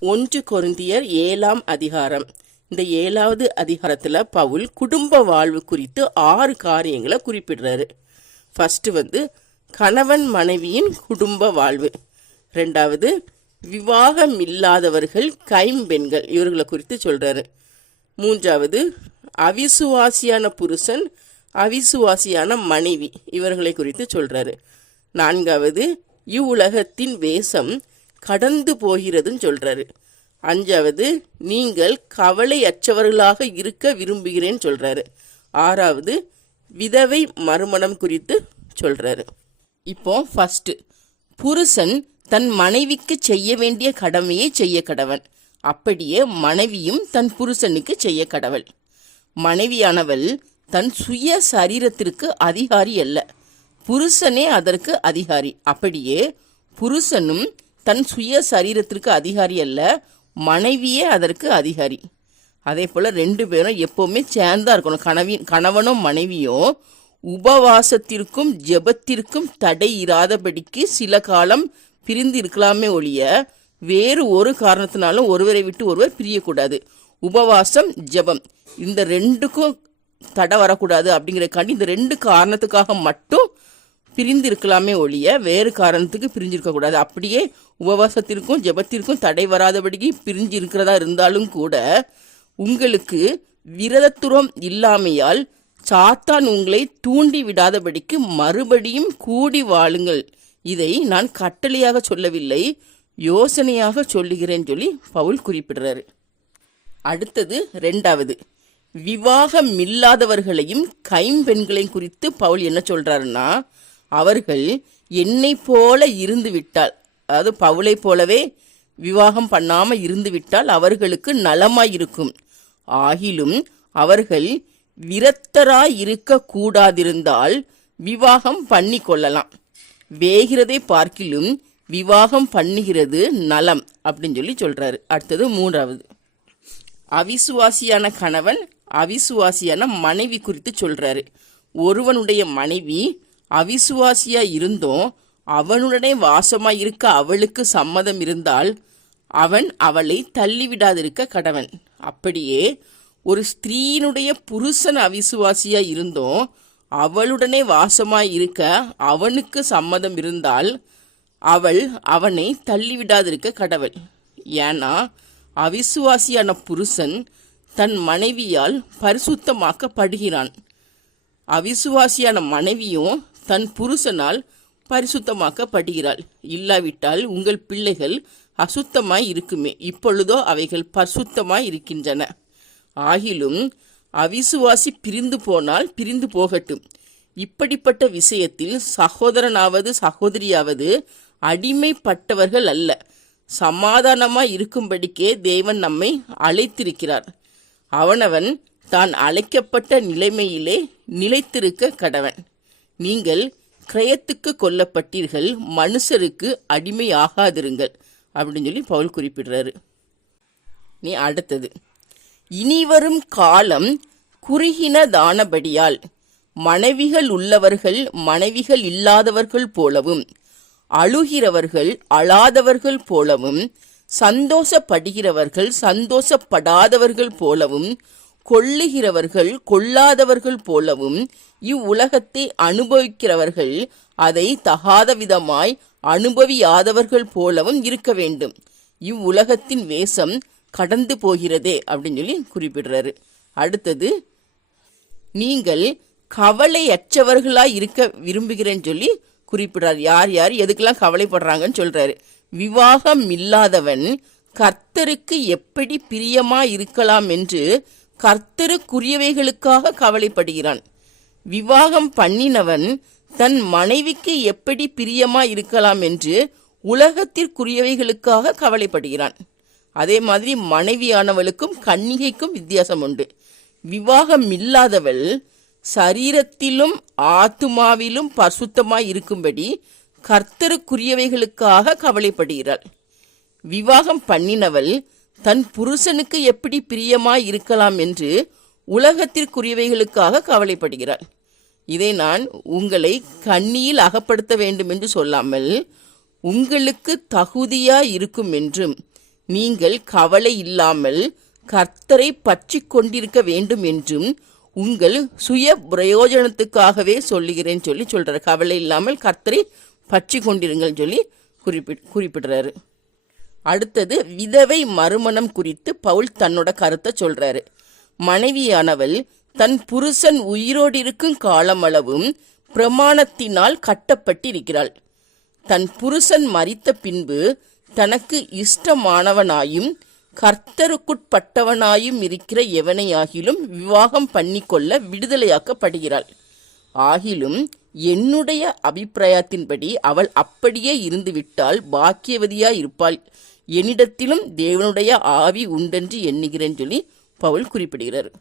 ஒன்று கொருந்தியர் ஏழாம் அதிகாரம். இந்த ஏழாவது அதிகாரத்தில் பவுல் குடும்ப வாழ்வு குறித்து ஆறு காரியங்களை குறிப்பிடுறாரு. ஃபர்ஸ்ட் வந்து கணவன் மனைவியின் குடும்ப வாழ்வு. ரெண்டாவது விவாகம் இல்லாதவர்கள் கைம்பெண்கள் இவர்களை குறித்து சொல்கிறாரு மூன்றாவது அவிசுவாசியான புருஷன் அவிசுவாசியான மனைவி இவர்களை குறித்து சொல்கிறாரு நான்காவது இவ்வுலகத்தின் வேஷம் கடந்து போகிறதுன்னு சொல்றாரு. அஞ்சாவது நீங்கள் கவலையற்றவர்களாக இருக்க விரும்புகிறேன்னு சொல்றாரு. ஆறாவது விதவை மறுமணம் குறித்து சொல்றாரு. இப்போ ஃபர்ஸ்ட் புருஷன் தன் மனைவிக்கு செய்ய வேண்டிய கடமையை செய்ய கடவன். அப்படியே மனைவியும் தன் புருஷனுக்கு செய்ய கடவள். மனைவியானவள் தன் சுய சரீரத்திற்கு அதிகாரி அல்ல. புருஷனே அதற்கு அதிகாரி. அப்படியே புருஷனும் தன் சுய சரீரத்திற்கு அதிகாரி அல்ல மனைவியே அதற்கு அதிகாரி. அதே போல் ரெண்டு பேரும் எப்போவுமே சேர்ந்தா இருக்கணும். கணவி கணவனும் மனைவியும் உபவாசத்திற்கும் ஜெபத்திற்கும் தடை இராதபடிக்கு சில காலம் பிரிந்து இருக்கலாமே ஒழிய வேறு ஒரு காரணத்தினாலும் ஒருவரை விட்டு ஒருவர் பிரியக்கூடாது. உபவாசம் ஜெபம் இந்த ரெண்டுக்கும் தடை வரக்கூடாது அப்படிங்கிறக்காண்டி இந்த ரெண்டு காரணத்துக்காக மட்டும் பிரிந்திருக்கலாமே ஒழிய வேறு காரணத்துக்கு பிரிஞ்சு இருக்கக்கூடாது அப்படியே உபவாசத்திற்கும் ஜெபத்திற்கும் தடை வராதபடிக்கு பிரிஞ்சு இருக்கிறதா இருந்தாலும் கூட உங்களுக்கு விரதத்துவம் இல்லாமையால் சாத்தான் உங்களை தூண்டி விடாதபடிக்கு மறுபடியும் கூடி வாழுங்கள். இதை நான் கட்டளையாக சொல்லவில்லை யோசனையாக சொல்லுகிறேன் சொல்லி பவுல் குறிப்பிடுறாரு. அடுத்தது ரெண்டாவது விவாகமில்லாதவர்களையும் கைம்பெண்களையும் குறித்து பவுல் என்ன சொல்றாருன்னா அவர்கள் என்னை போல இருந்து விட்டால் அதாவது பவுலை போலவே விவாகம் பண்ணாம இருந்து விட்டால் அவர்களுக்கு நலமாய் இருக்கும் ஆகிலும் அவர்கள் விரத்தராய் இருக்க கூடாதிருந்தால் விவாகம் பண்ணி கொள்ளலாம் வேகிறதை பார்க்கிலும் விவாகம் பண்ணுகிறது நலம் அப்படின்னு சொல்லி சொல்றாரு. அடுத்தது மூன்றாவது. அவிசுவாசியான கணவன் அவிசுவாசியான மனைவி குறித்து சொல்றாரு. ஒருவனுடைய மனைவி அவிசுவாசியாய் இருந்தும். அவனுடனே வாசமா இருக்க அவளுக்கு சம்மதம் இருந்தால் அவன் அவளை தள்ளிவிடாதிருக்க கடவன். அப்படியே ஒரு ஸ்திரீயினுடைய புருஷன் அவிசுவாசியாய் இருந்தும். அவளுடனே வாசமாய் இருக்க அவனுக்கு சம்மதம் இருந்தால் அவள் அவனை தள்ளிவிடாதிருக்க கடவள் ஏன்னா அவிசுவாசியான புருஷன் தன் மனைவியால் பரிசுத்தமாக்கப்படுகிறான். அவிசுவாசியான மனைவியும் தன் புருஷனால் பரிசுத்தமாக்கப்படுகிறாள். இல்லாவிட்டால் உங்கள் பிள்ளைகள் அசுத்தமாய் இருக்குமே. இப்பொழுதோ அவைகள் பரிசுத்தமாய் இருக்கின்றன. ஆகிலும் அவிசுவாசி பிரிந்து போனால் பிரிந்து போகட்டும். இப்படிப்பட்ட விஷயத்தில் சகோதரனாவது சகோதரியாவது அடிமைப்பட்டவர்கள் அல்ல. சமாதானமாய் இருக்கும்படிக்கே தேவன் நம்மை அழைத்திருக்கிறார். அவனவன் தான் அழைக்கப்பட்ட நிலைமையிலே நிலைத்திருக்க கடவன். நீங்கள் கிரயத்துக்கு கொல்லப்பட்டீர்கள் மனுஷருக்கு அடிமையாகாதிருங்கள் அப்படின்னு சொல்லி பவுல் குறிப்பிடுறாரு. நீ அடுத்தது இனிவரும் காலம் குறுகினதானபடியால் மனைவிகள் உள்ளவர்கள் மனைவிகள் இல்லாதவர்கள் போலவும் அழுகிறவர்கள் அழாதவர்கள் போலவும் சந்தோஷப்படுகிறவர்கள் சந்தோஷப்படாதவர்கள் போலவும் கொள்ளுகிறவர்கள் கொள்ளாதவர்கள் போலவும் இவ்வுலகத்தை அனுபவிக்கிறவர்கள் அதை தகாத விதமாய் அனுபவியாதவர்கள் போலவும் இருக்க வேண்டும். இவ்வுலகத்தின் வேஷம் கடந்து போகிறதே அப்படின்னு சொல்லி குறிப்பிடுறாரு. அடுத்தது நீங்கள் கவலையற்றவர்களாய் இருக்க விரும்புகிறேன்னு சொல்லி குறிப்பிடுறார். யார் யார் எதுக்கெல்லாம் கவலைப்படுறாங்கன்னு சொல்றாரு. விவாகம் இல்லாதவன் கர்த்தருக்கு எப்படி பிரியமா இருக்கலாம் என்று கர்த்தருக்குரியவைகளுக்காக கவலைப்படுகிறான். விவாகம் பண்ணினவன் தன் மனைவிக்கு எப்படி பிரியமா இருக்கலாம் என்று உலகத்திற்குரியவைகளுக்காக கவலைப்படுகிறான். அதே மாதிரி மனைவியானவளுக்கும் கன்னிகைக்கும் வித்தியாசம் உண்டு. விவாகம் இல்லாதவள் சரீரத்திலும் ஆத்துமாவிலும் பசுத்தமாய் இருக்கும்படி கர்த்தருக்குரியவைகளுக்காக கவலைப்படுகிறாள். விவாகம் பண்ணினவள் தன் புருஷனுக்கு எப்படி பிரியமாய் இருக்கலாம் என்று உலகத்திற்குரியவைகளுக்காக கவலைப்படுகிறாள். இதை நான் உங்களை கண்ணியில் அகப்படுத்த வேண்டும் என்று சொல்லாமல் உங்களுக்கு தகுதியாய் இருக்கும் என்றும் நீங்கள் கவலை இல்லாமல் கர்த்தரை பற்றி கொண்டிருக்க வேண்டும் என்றும் உங்கள் சுய பிரயோஜனத்துக்காகவே சொல்லுகிறேன்னு சொல்லி சொல்றாரு. கவலை இல்லாமல் கர்த்தரை பற்றி கொண்டிருங்கள் சொல்லி குறிப்பிட் குறிப்பிடுறாரு. அடுத்தது விதவை மறுமணம் குறித்து பவுல் தன்னோட கருத்தை சொல்றாரு. மனைவியானவள் தன் புருஷன் உயிரோடு இருக்கும் காலமளவும் பிரமாணத்தினால் கட்டப்பட்டிருக்கிறாள். தன் புருஷன் மறித்த பின்பு தனக்கு இஷ்டமானவனாயும் கர்த்தருக்குட்பட்டவனாயும் இருக்கிற எவனையாகிலும் விவாகம் பண்ணிக்கொள்ள விடுதலையாக்கப்படுகிறாள். ஆகிலும் என்னுடைய அபிப்பிராயத்தின்படி அவள் அப்படியே இருந்துவிட்டால் பாக்கியவதியாய் இருப்பாள். என்னிடத்திலும் தேவனுடைய ஆவி உண்டென்று எண்ணுகிறேன் சொல்லி பவுல் குறிப்பிடுகிறார்.